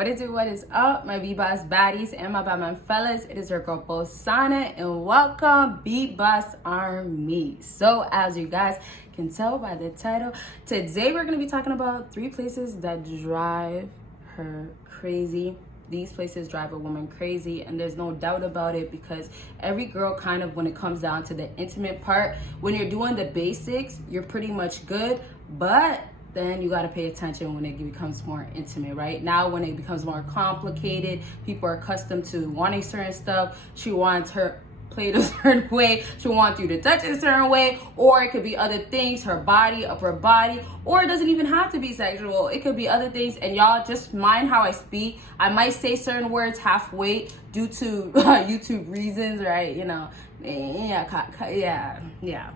What is up, my BBoss baddies and my Batman fellas? It is your girl Bosana, and welcome BBossArmy. So as you guys can tell by the title, today we're going to be talking about 3 places that drive her crazy. These places drive a woman crazy, and there's no doubt about it, because every girl kind of, when it comes down to the intimate part, when you're doing the basics, you're pretty much good, but then you got to pay attention when it becomes more intimate, right? Now when it becomes more complicated, people are accustomed to wanting certain stuff. She wants her played a certain way, she wants you to touch it a certain way, or it could be other things, her body, upper body, or it doesn't even have to be sexual. It could be other things, and y'all just mind how I speak. I might say certain words halfway due to YouTube reasons, right? You know, yeah,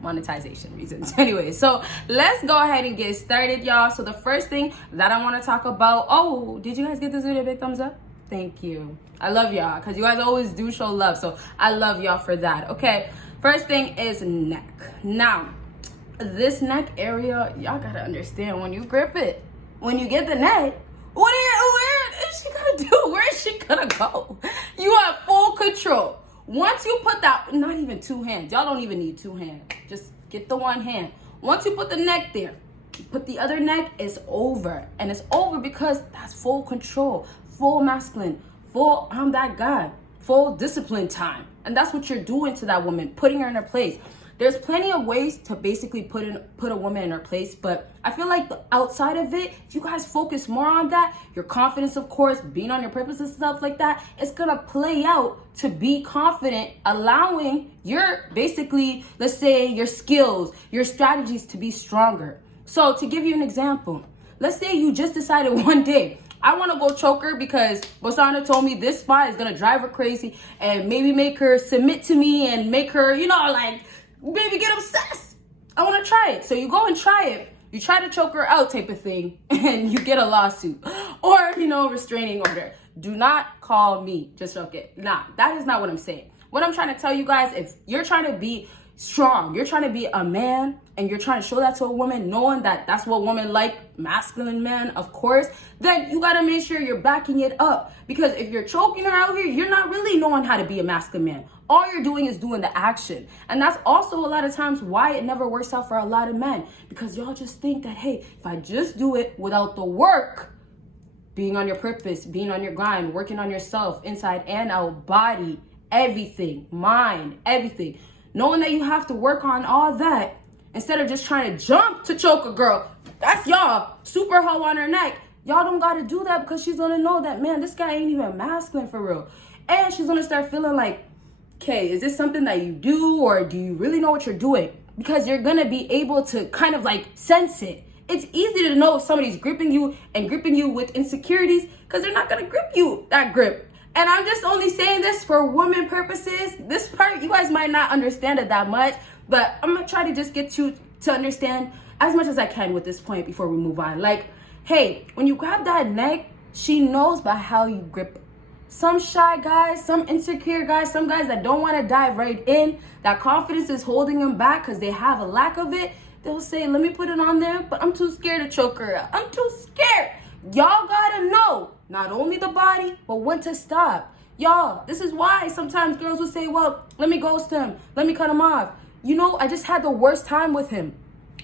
monetization reasons. Anyway, so let's go ahead and get started, y'all. So the first thing that I want to talk about, oh, did you guys get this video a big thumbs up? Thank you. I love y'all, because you guys always do show love, so I love y'all for that. Okay, first thing is neck. Now, this neck area, y'all gotta understand, when you grip it, when you get the neck, where is she gonna do? Where is she gonna go? You have full control. Once you put that, not even 2 hands, y'all don't even need 2 hands, just get the 1 hand. Once you put the neck there, you put the other neck, it's over. And it's over because that's full control, full masculine, full I'm that guy, full discipline time. And that's what you're doing to that woman, putting her in her place. There's plenty of ways to basically put a woman in her place, but I feel like the outside of it, if you guys focus more on that, your confidence, of course, being on your purpose and stuff like that, it's gonna play out to be confident, allowing your, basically, let's say your skills, your strategies to be stronger. So to give you an example, let's say you just decided one day, I want to go choke her because Bosana told me this spot is going to drive her crazy and maybe make her submit to me and make her, you know, like, maybe get obsessed. I want to try it. So you go and try it. You try to choke her out type of thing, and you get a lawsuit or, you know, restraining order. Do not call me. Just choke it. Nah, that is not what I'm saying. What I'm trying to tell you guys, if you're trying to be strong, you're trying to be a man, and you're trying to show that to a woman, knowing that that's what women like, masculine men, of course, then you got to make sure you're backing it up. Because if you're choking her out here, you're not really knowing how to be a masculine man. All you're doing is doing the action. And that's also a lot of times why it never works out for a lot of men, because y'all just think that, hey, if I just do it without the work, being on your purpose, being on your grind, working on yourself, inside and out, body, everything, mind, everything, knowing that you have to work on all that, instead of just trying to jump to choke a girl, that's y'all, super hoe on her neck. Y'all don't got to do that, because she's going to know that, man, this guy ain't even masculine for real. And she's going to start feeling like, okay, is this something that you do, or do you really know what you're doing? Because you're going to be able to kind of like sense it. It's easy to know if somebody's gripping you and gripping you with insecurities, because they're not going to grip you that grip. And I'm just only saying this for women purposes. This part, you guys might not understand it that much, but I'm going to try to just get you to understand as much as I can with this point before we move on. Like, hey, when you grab that neck, she knows by how you grip it. Some shy guys, some insecure guys, some guys that don't want to dive right in, that confidence is holding them back because they have a lack of it. They'll say, let me put it on there, but I'm too scared to choke her out. I'm too scared. Y'all gotta know not only the body, but when to stop. Y'all, this is why sometimes girls will say, well, let me ghost him, let me cut him off. You know, I just had the worst time with him.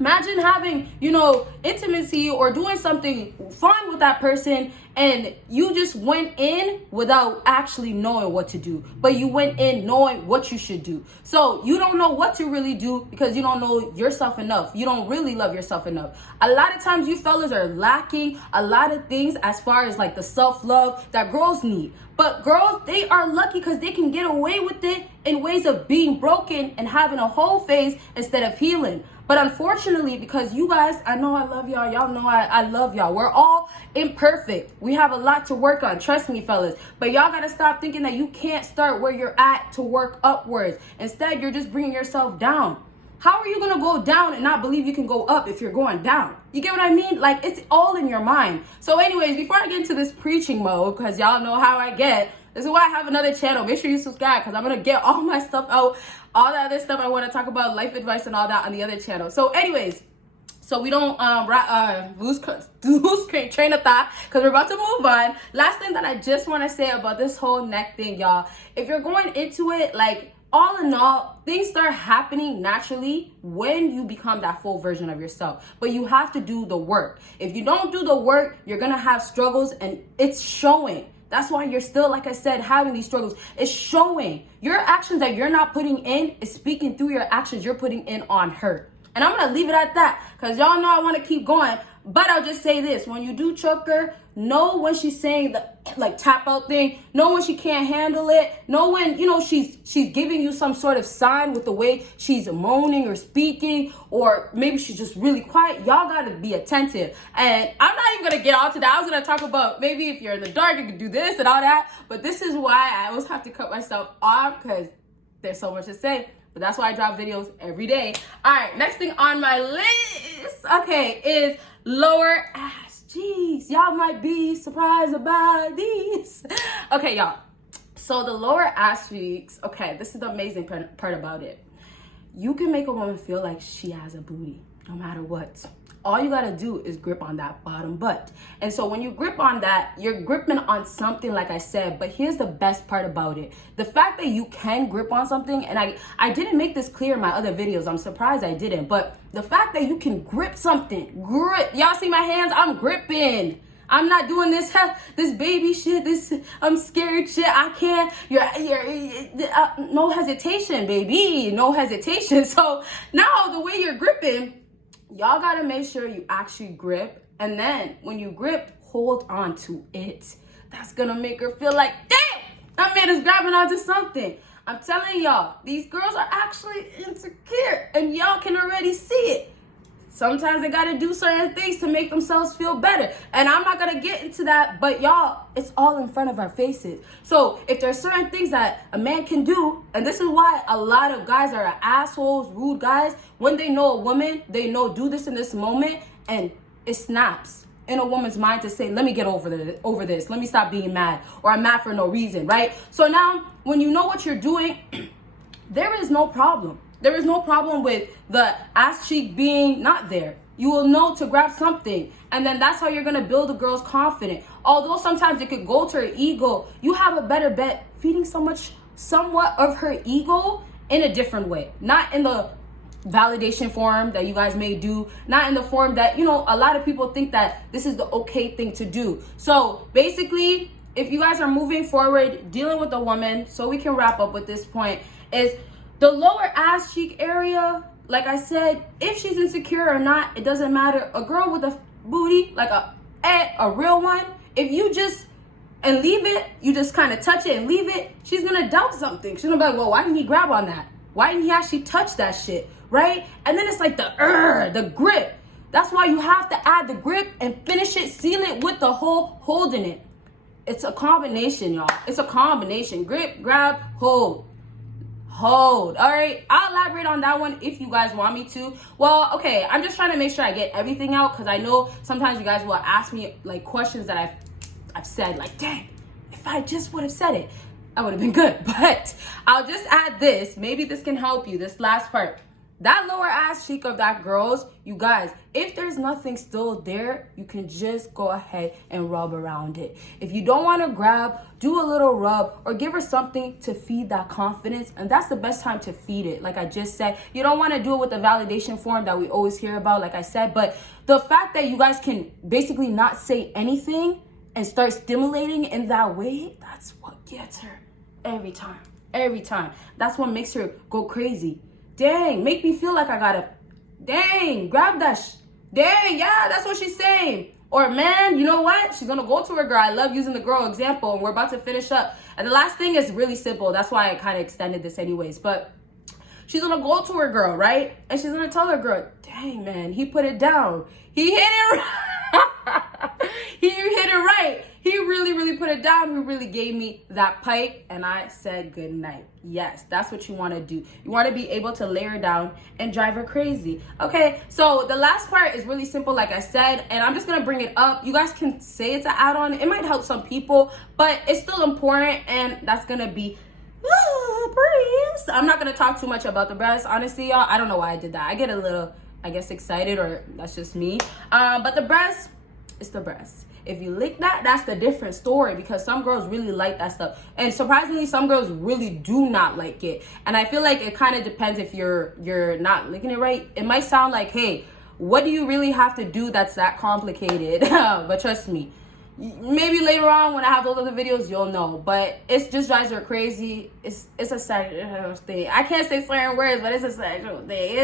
Imagine having, you know, intimacy or doing something fun with that person, and you just went in without actually knowing what to do, but you went in knowing what you should do. So you don't know what to really do because you don't know yourself enough. You don't really love yourself enough. A lot of times you fellas are lacking a lot of things as far as like the self-love that girls need. But girls, they are lucky because they can get away with it in ways of being broken and having a whole phase instead of healing. But unfortunately, because you guys, I know I love y'all. Y'all know I love y'all. We're all imperfect. We have a lot to work on. Trust me, fellas. But y'all got to stop thinking that you can't start where you're at to work upwards. Instead, you're just bringing yourself down. How are you going to go down and not believe you can go up if you're going down? You get what I mean? Like, it's all in your mind. So anyways, before I get into this preaching mode, because y'all know how I get, this is why I have another channel. Make sure you subscribe, because I'm going to get all my stuff out, all the other stuff I want to talk about, life advice and all that on the other channel. So anyways, so we don't lose train of thought, because we're about to move on. Last thing that I just want to say about this whole neck thing, y'all, if you're going into it, like, all in all, things start happening naturally when you become that full version of yourself. But you have to do the work. If you don't do the work, you're gonna have struggles, and it's showing. That's why you're still, like I said, having these struggles. It's showing. Your actions that you're not putting in is speaking through your actions you're putting in on her. And I'm gonna leave it at that, because y'all know I want to keep going. But I'll just say this: when you do choke her, know when she's saying the like tap out thing, know when she can't handle it, know when, you know, she's giving you some sort of sign with the way she's moaning or speaking, or maybe she's just really quiet. Y'all gotta be attentive. And I'm not even gonna get all to that. I was gonna talk about maybe if you're in the dark you can do this and all that, but this is why I always have to cut myself off, because there's so much to say. But that's why I drop videos every day. All right, next thing on my list, okay, is lower ass cheeks. Y'all might be surprised about these. Okay, y'all. So the lower ass cheeks, okay, this is the amazing part about it. You can make a woman feel like she has a booty, no matter what. All you gotta do is grip on that bottom butt. And so when you grip on that, you're gripping on something, like I said. But here's the best part about it: the fact that you can grip on something, and I didn't make this clear in my other videos. I'm surprised I didn't. But the fact that you can grip something, y'all see my hands? I'm gripping. I'm not doing this baby shit, this I'm scared shit. I can't. No hesitation, baby. No hesitation. So now the way you're gripping, y'all gotta make sure you actually grip, and then when you grip, hold on to it. That's gonna make her feel like, damn, that man is grabbing onto something. I'm telling y'all, these girls are actually insecure, and y'all can already see it. Sometimes they gotta do certain things to make themselves feel better. And I'm not gonna get into that, but y'all, it's all in front of our faces. So if there's certain things that a man can do, and this is why a lot of guys are assholes, rude guys, when they know a woman, they know do this in this moment, and it snaps in a woman's mind to say, let me get over this. Let me stop being mad, or I'm mad for no reason, right? So now when you know what you're doing, there is no problem. There is no problem with the ass cheek being not there. You will know to grab something. And then that's how you're going to build a girl's confidence. Although sometimes it could go to her ego, you have a better bet feeding somewhat of her ego in a different way. Not in the validation form that you guys may do. Not in the form that, you know, a lot of people think that this is the okay thing to do. So basically, if you guys are moving forward, dealing with a woman, so we can wrap up with this point, is the lower ass cheek area. Like I said, if she's insecure or not, it doesn't matter. A girl with a booty, like a real one, if you just and leave it, you just kind of touch it and leave it, she's gonna doubt something. She's gonna be like, well, why didn't he grab on that? Why didn't he actually touch that shit, right? And then it's like the grip. That's why you have to add the grip and finish it, seal it with the whole holding it. It's a combination, y'all. It's a combination. Grip, grab, hold. All right, I'll elaborate on that one if you guys want me to. Well, okay, I'm just trying to make sure I get everything out, because I know sometimes you guys will ask me like questions that I've said, like, dang, if I just would have said it, that would have been good. But I'll just add this. Maybe this can help you, this last part. That lower ass cheek of that girl's, you guys, if there's nothing still there, you can just go ahead and rub around it. If you don't want to grab, do a little rub, or give her something to feed that confidence. And that's the best time to feed it. Like I just said, you don't want to do it with the validation form that we always hear about, like I said. But the fact that you guys can basically not say anything and start stimulating in that way, that's what gets her every time. Every time. That's what makes her go crazy. Dang, make me feel like I gotta, dang, grab that, dang, yeah, that's what she's saying. Or, man, you know what? She's gonna go to her girl. I love using the girl example, and we're about to finish up. And the last thing is really simple. That's why I kind of extended this anyways. But she's gonna go to her girl, right? And she's gonna tell her girl, dang, man, he put it down. He hit it right. He hit it right. He really, really put it down. He really gave me that pipe, and I said good night. Yes, that's what you want to do. You want to be able to lay her down and drive her crazy. Okay, so the last part is really simple, like I said, and I'm just going to bring it up. You guys can say it's an add-on. It might help some people, but it's still important, and that's going to be breasts. I'm not going to talk too much about the breasts. Honestly, y'all, I don't know why I did that. I get a little I guess, excited, or that's just me. But the breast, it's the breast. If you lick that, that's the different story, because some girls really like that stuff. And surprisingly, some girls really do not like it. And I feel like it kind of depends if you're not licking it right. It might sound like, hey, what do you really have to do that's that complicated? But trust me, maybe later on when I have those other videos, you'll know. But it just drives her crazy. It's a sexual thing. I can't say certain words, but it's a sexual thing.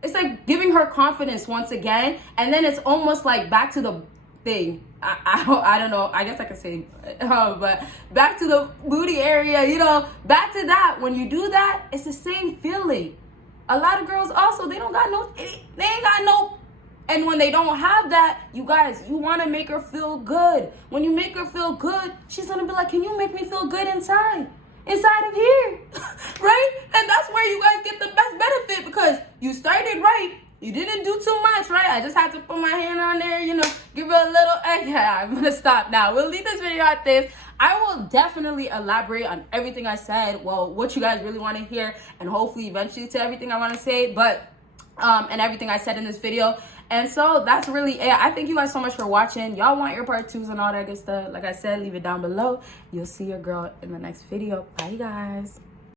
It's like giving her confidence once again, and then it's almost like back to the thing. I don't know. I guess I could say, but back to the booty area, you know, back to that. When you do that, it's the same feeling. A lot of girls also, they ain't got no. And when they don't have that, you guys, you want to make her feel good. When you make her feel good, she's going to be like, can you make me feel good inside of here? Right? And that's where you guys get the best benefit, because you started right. You didn't do too much, right? I just had to put my hand on there, you know, give it a little egg. Yeah, I'm going to stop now. We'll leave this video at this. I will definitely elaborate on everything I said. Well, what you guys really want to hear, and hopefully eventually to everything I want to say, but and everything I said in this video. And so that's really it. I thank you guys so much for watching. Y'all want your part 2s and all that good stuff, like I said, leave it down below. You'll see your girl in the next video. Bye, guys.